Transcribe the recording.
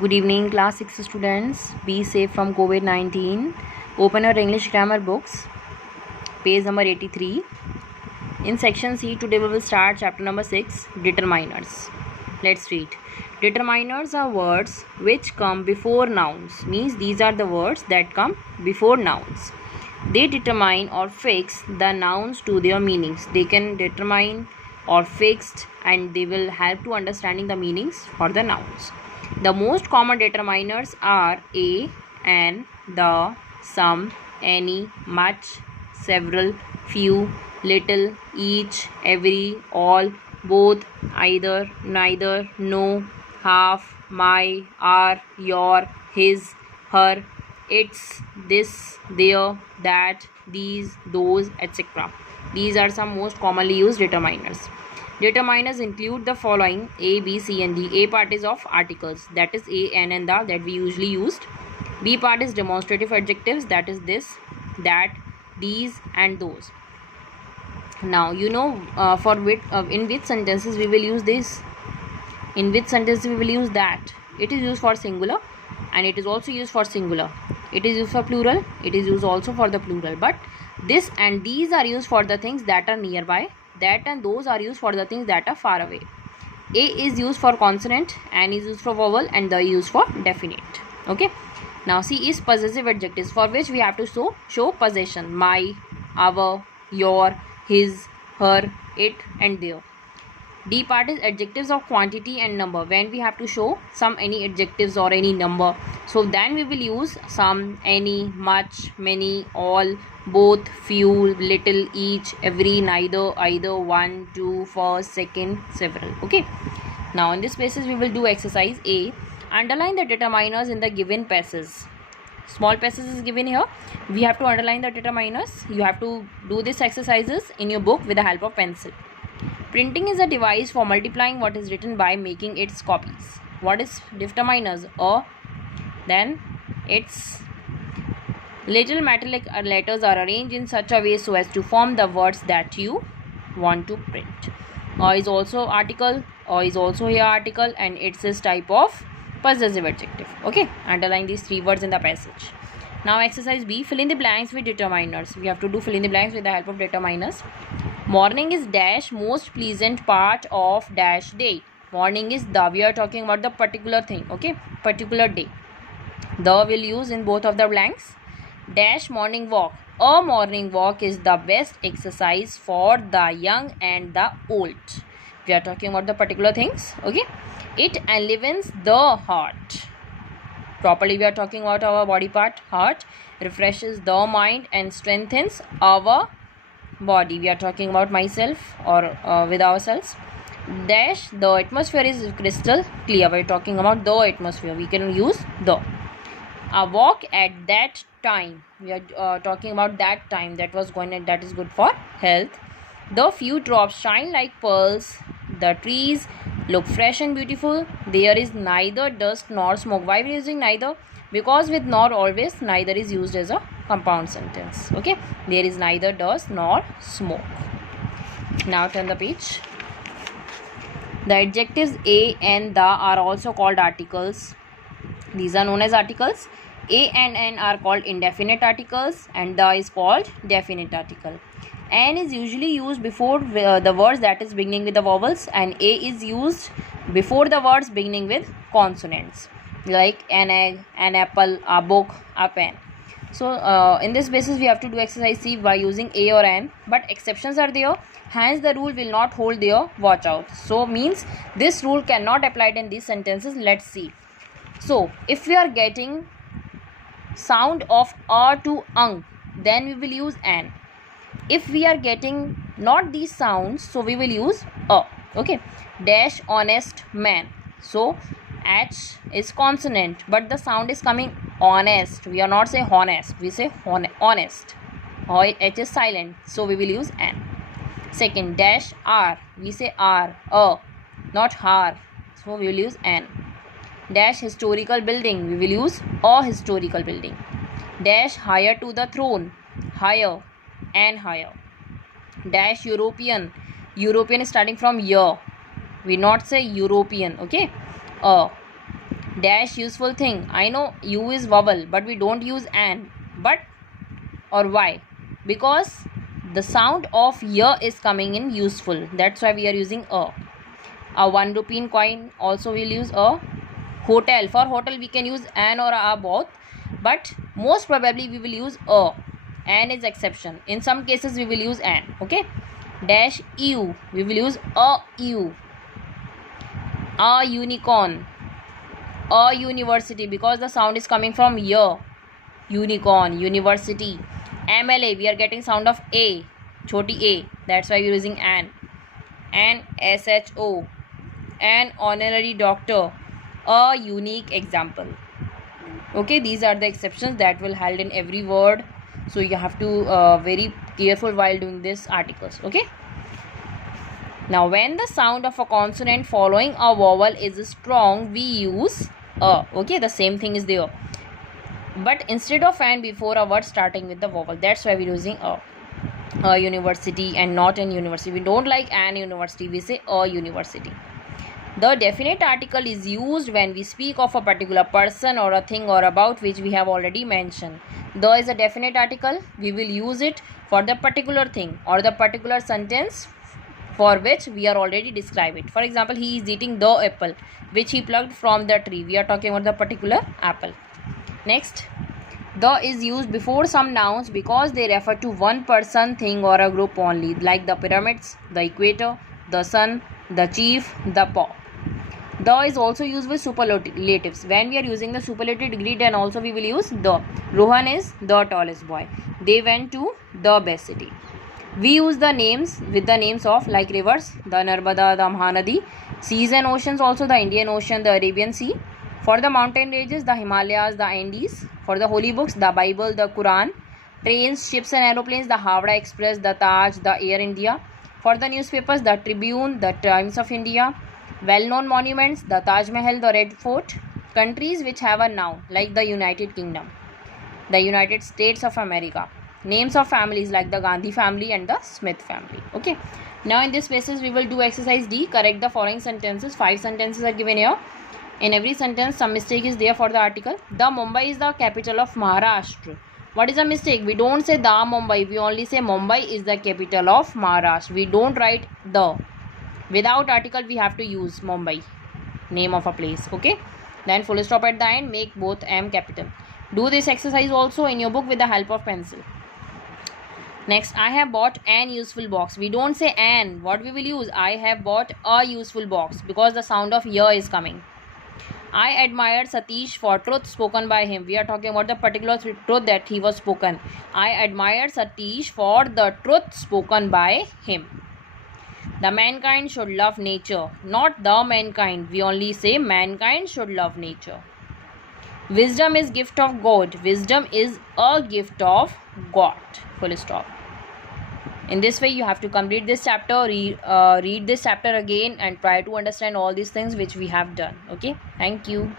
Good evening, class 6 students. Be safe from COVID 19. Open your English grammar books, page number 83. In section C, today we will start chapter number 6, determiners. Let's read. Determiners are words which come before nouns. Means these are the words that come before nouns. They determine or fix the nouns to their meanings. They can determine or fixed, and they will help to understanding the meanings for the nouns. The most common determiners are a, an, the, some, any, much, several, few, little, each, every, all, both, either, neither, no, half, my, our, your, his, her, its, this, their, that, these, those, etc. These are some most commonly used determiners. Determiners include the following: A, B, C and D. A part is of articles, that is a, an and the, that we usually used. B part is demonstrative adjectives, that is this, that, these and those. Now you know for which in which sentences we will use this, in which sentence we will use that. It is used for singular and it is also used for singular. It is used for plural, it is used also for the plural. But this and these are used for the things that are nearby, that and those are used for the things that are far away. A is used for consonant, an is used for vowel and the is used for definite. Okay. Now C is possessive adjectives, for which we have to show possession: my, our, your, his, her, it and their. D part is adjectives of quantity and number, when we have to show some any adjectives or any number. So then we will use some, any, much, many, all, both, few, little, each, every, neither, either, one, two, first, second, several. Okay. Now in this basis we will do exercise A. Underline the determiners in the given passage. Small passage is given here. We have to underline the determiners. You have to do these exercises in your book with the help of pencil. Printing is a device for multiplying what is written by making its copies. What is determiners? A. Then its little metallic letters are arranged in such a way so as to form the words that you want to print. A is also article. A is also here article, and it's this type of possessive adjective. Okay, underline these three words in the passage. Now exercise B, fill in the blanks with determiners. We have to do fill in the blanks with the help of determiners. Morning is dash most pleasant part of dash day. Morning is the, we are talking about the particular thing. Okay, particular day. The will use in both of the blanks. Dash morning walk. A morning walk is the best exercise for the young and the old. We are talking about the particular things. Okay, it enlivens the heart. Properly we are talking about our body part, heart. Refreshes the mind and strengthens our body. We are talking about myself or with ourselves. Dash the atmosphere is crystal clear. We are talking about the atmosphere. We can use the. A walk at that time. We are talking about that time that was going and that is good for health. The few drops shine like pearls. The trees look fresh and beautiful. There is neither dust nor smoke. Why we are using neither? Because with nor always neither is used as a compound sentence. Okay, there is neither dust nor smoke. Now turn the page. The adjectives a and the are also called articles. These are known as articles. A and n are called indefinite articles and the is called definite article. N is usually used before the words that is beginning with the vowels, and a is used before the words beginning with consonants, like an egg, an apple, a book, a pen. So in this basis we have to do exercise C by using a or n, but exceptions are there, hence the rule will not hold there. Watch out. So means this rule cannot apply in these sentences. Let's see. So if we are getting sound of a to ang, then we will use an. If we are getting not these sounds, so we will use a. Okay. Dash honest man. So H is consonant, but the sound is coming honest. We are not say honest. We say honest. H is silent. So we will use an. Second, dash R. We say R. A. Not har. So we will use an. Dash historical building. We will use a historical building. Dash higher to the throne. Higher and higher. Dash European. European is starting from year. We not say European. Okay. Dash useful thing. I know U is vowel, but we don't use an. But or why? Because the sound of y is coming in useful. That's why we are using a. A 1 rupee coin also we'll use a. Hotel. For hotel we can use an or a both, but most probably we will use a. An is exception. In some cases we will use an. Okay. Dash eu. We will use a eu. A unicorn. A university, because the sound is coming from y. Unicorn, university. MLA, we are getting sound of a, choti a. That's why we are using an. And SHO, an honorary doctor. A unique example. Okay, these are the exceptions that will held in every word. So you have to very careful while doing this articles. Okay. Now when the sound of a consonant following a vowel is strong, we use a. Okay, the same thing is there, but instead of an before a word starting with the vowel. That's why we're using a university and not an university. We don't like an university, we say a university. The definite article is used when we speak of a particular person or a thing or about which we have already mentioned. The is a definite article. We will use it for the particular thing or the particular sentence for which we are already describe it. For example, he is eating the apple which he plucked from the tree. We are talking about the particular apple. Next, the is used before some nouns because they refer to one person, thing or a group only, like the pyramids, the equator, the sun, the chief, the pop. The is also used with superlatives. When we are using the superlative degree, then also we will use the. Rohan is the tallest boy. They went to the best city. We use the names with the names of like rivers, the Narmada, the Mahanadi, seas and oceans, also the Indian Ocean, the Arabian Sea. For the mountain ranges, the Himalayas, the Andes. For the holy books, the Bible, the Quran. Trains, ships and aeroplanes, the Howrah Express, the Taj, the Air India. For the newspapers, the Tribune, the Times of India. Well-known monuments, the Taj Mahal, the Red Fort. Countries which have a noun, like the United Kingdom, the United States of America. Names of families like the Gandhi family and the Smith family. Okay. Now in this basis we will do exercise D. Correct the following sentences. 5 sentences are given here. In every sentence some mistake is there for the article. The Mumbai is the capital of Maharashtra. What is a mistake? We don't say the Mumbai. We only say Mumbai is the capital of Maharashtra. We don't write the. Without article we have to use Mumbai, name of a place. Okay. Then full stop at the end. Make both M capital. Do this exercise also in your book with the help of pencil. Next, I have bought an useful box. We don't say an. What we will use? I have bought a useful box because the sound of ya is coming. I admired Satish for truth spoken by him. We are talking about the particular truth that he was spoken. I admired Satish for the truth spoken by him. The mankind should love nature. Not the mankind. We only say mankind should love nature. Wisdom is gift of God. Wisdom is a gift of God. Full stop. In this way you have to complete this chapter, read this chapter again and try to understand all these things which we have done. Okay. Thank you.